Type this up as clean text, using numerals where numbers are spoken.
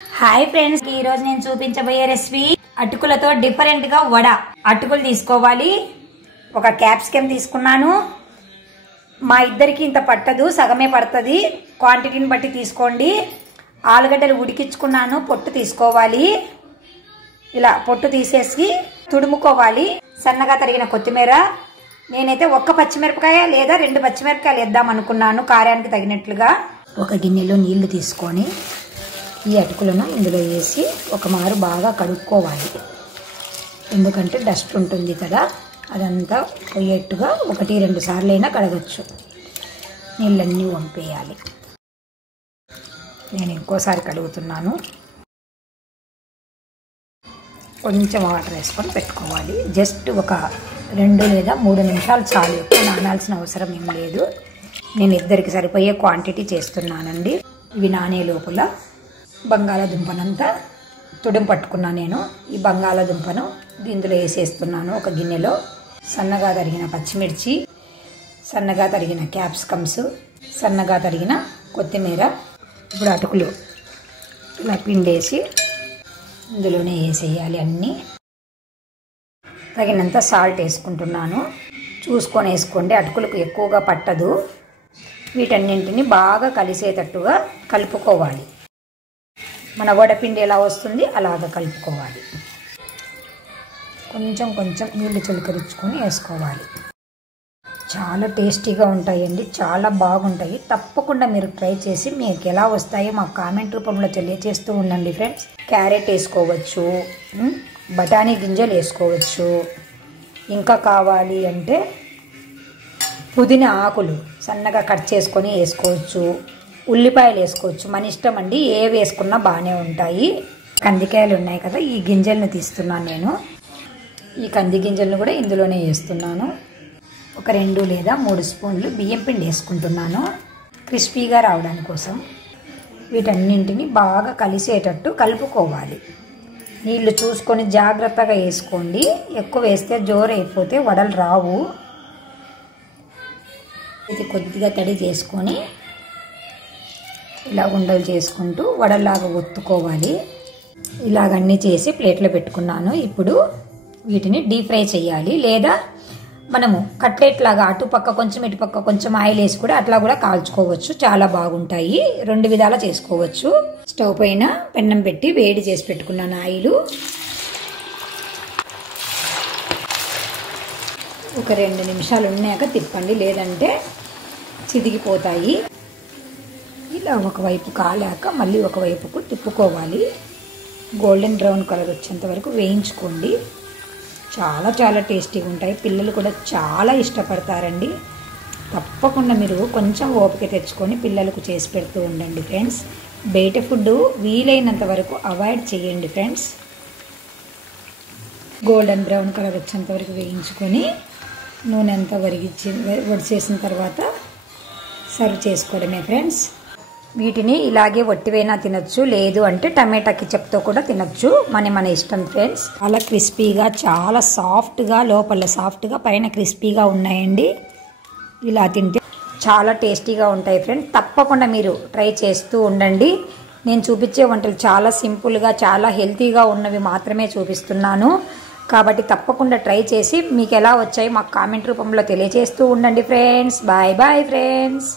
Hi friends, ఈ రోజు నేను చూపించబోయే రెసిపీ అటుకులతో డిఫరెంట్ గా వడ. అటుకులు తీసుకోవాలి, ఒక క్యాప్సికమ్ తీసుకున్నాను. మా ఇద్దరికి ఇంత పట్టదు, సగమే పడుతుంది, క్వాంటిటీని బట్టి తీసుకోండి. ఆలుగడ్డలు ఉడికించుకున్నాను, పొట్టు తీసుకోవాలి. ఇలా పొట్టు తీసేసి తుడుముకోవాలి. సన్నగా తరిగిన కొత్తిమీర, నేనైతే ఒక్క పచ్చిమిరపకాయ లేదా 2 పచ్చిమిరపకాయలు వేద్దాం అనుకున్నాను కారానికి తగినట్లుగా. ఒక గిన్నెలో నీళ్లు తీసుకొని ఈ అటుకులను ఇందులో వేసి ఒక మారు బాగా కడుక్కోవాలి. ఎందుకంటే డస్ట్ ఉంటుంది కదా, అదంతా పోయేట్టుగా 1-2 సార్లు అయినా కడగచ్చు. నీళ్ళన్నీ వంపేయాలి. నేను ఇంకోసారి కడుగుతున్నాను. కొంచెం వాటర్ వేసుకొని పెట్టుకోవాలి. జస్ట్ ఒక 2 లేదా 3 నిమిషాలు చాలు, ఎక్కువ నానాల్సిన అవసరం ఏం లేదు. నేను ఇద్దరికి సరిపోయే క్వాంటిటీ చేస్తున్నానండి. ఇవి నానే లోపల బంగాళాదుంపనంతా తుడుము పట్టుకున్నా. నేను ఈ బంగాళాదుంపను ఇందులో వేసేస్తున్నాను. ఒక గిన్నెలో సన్నగా తరిగిన పచ్చిమిర్చి, సన్నగా తరిగిన క్యాప్సికమ్స్, సన్నగా తరిగిన కొత్తిమీర. ఇప్పుడు అటుకులు ఇలా పిండేసి ఇందులోనే వేసేయాలి. అన్నీ తగినంత సాల్ట్ వేసుకుంటున్నాను. చూసుకొని వేసుకోండి, అటుకులకు ఎక్కువగా పట్టదు. వీటన్నింటిని బాగా కలిసేటట్టుగా కలుపుకోవాలి. మన వడపిండి ఎలా వస్తుంది అలాగా కలుపుకోవాలి. కొంచెం కొంచెం నీళ్ళు చిలకరించుకొని వేసుకోవాలి. చాలా టేస్టీగా ఉంటాయండి, చాలా బాగుంటాయి. తప్పకుండా మీరు ట్రై చేసి మీకు ఎలా వస్తాయో మాకు కామెంట్ రూపంలో తెలియజేస్తూ ఉండండి ఫ్రెండ్స్. క్యారెట్ వేసుకోవచ్చు, బఠానీ గింజలు వేసుకోవచ్చు. ఇంకా కావాలి అంటే పుదీనా ఆకులు సన్నగా కట్ చేసుకొని వేసుకోవచ్చు. ఉల్లిపాయలు వేసుకోవచ్చు, మన ఇష్టం అండి. ఏ వేసుకున్నా బాగానే ఉంటాయి. కందికాయలు ఉన్నాయి కదా, ఈ గింజలను తీస్తున్నాను నేను. ఈ కంది గింజలను కూడా ఇందులోనే వేస్తున్నాను. ఒక 2 లేదా 3 స్పూన్లు బియ్యం పిండి వేసుకుంటున్నాను, క్రిస్పీగా రావడానికి కోసం. వీటన్నింటిని బాగా కలిసేటట్టు కలుపుకోవాలి. నీళ్లు చూసుకొని జాగ్రత్తగా వేసుకోండి. ఎక్కువ వేస్తే జోరైపోతే వడలు రావు. ఇది కొద్దిగా తడి చేసుకొని ఇలా ఉండలు చేసుకుంటూ వడలాగా ఒత్తుకోవాలి. ఇలాగన్నీ చేసి ప్లేట్లో పెట్టుకున్నాను. ఇప్పుడు వీటిని డీప్ ఫ్రై చేయాలి, లేదా మనము కట్లెట్ లాగా అటుపక్క కొంచెం ఇటుపక్క కొంచెం ఆయిల్ వేసి కూడా అట్లా కూడా కాల్చుకోవచ్చు. చాలా బాగుంటాయి. 2 విధాలా చేసుకోవచ్చు. స్టవ్ పైన పెన్నం పెట్టి వేడి చేసి పెట్టుకున్నాను ఆయిల్. ఒక 2 నిమిషాలు ఉన్నాక తిప్పండి, లేదంటే చిదిగిపోతాయి. ఇలా ఒకవైపు కాలాక మళ్ళీ ఒకవైపుకు తిప్పుకోవాలి. గోల్డెన్ బ్రౌన్ కలర్ వచ్చేంత వరకు వేయించుకోండి. చాలా చాలా టేస్టీగా ఉంటాయి. పిల్లలు కూడా చాలా ఇష్టపడతారండి. తప్పకుండా మీరు కొంచెం ఓపిక తెచ్చుకొని పిల్లలకు చేసి పెడుతూ ఉండండి ఫ్రెండ్స్. బయట ఫుడ్ వీలైనంత వరకు అవాయిడ్ చేయండి ఫ్రెండ్స్. గోల్డెన్ బ్రౌన్ కలర్ వచ్చేంత వరకు వేయించుకొని నూనె అంతా వడిచేసిన తర్వాత సర్వ్ చేసుకోవడమే ఫ్రెండ్స్. వీటిని ఇలాగే వట్టివైనా తినచ్చు, లేదు అంటే టమాటా కెచప్తో కూడా తినచ్చు. మన ఇష్టం ఫ్రెండ్స్. చాలా క్రిస్పీగా, చాలా సాఫ్ట్గా, లోపల సాఫ్ట్గా పైన క్రిస్పీగా ఉన్నాయండి. ఇలా తింటే చాలా టేస్టీగా ఉంటాయి ఫ్రెండ్స్. తప్పకుండా మీరు ట్రై చేస్తూ ఉండండి. నేను చూపించే వంటలు చాలా సింపుల్గా, చాలా హెల్తీగా ఉన్నవి మాత్రమే చూపిస్తున్నాను. కాబట్టి తప్పకుండా ట్రై చేసి మీకు ఎలా వచ్చాయో మాకు కామెంట్ రూపంలో తెలియజేస్తూ ఉండండి ఫ్రెండ్స్. Bye bye friends.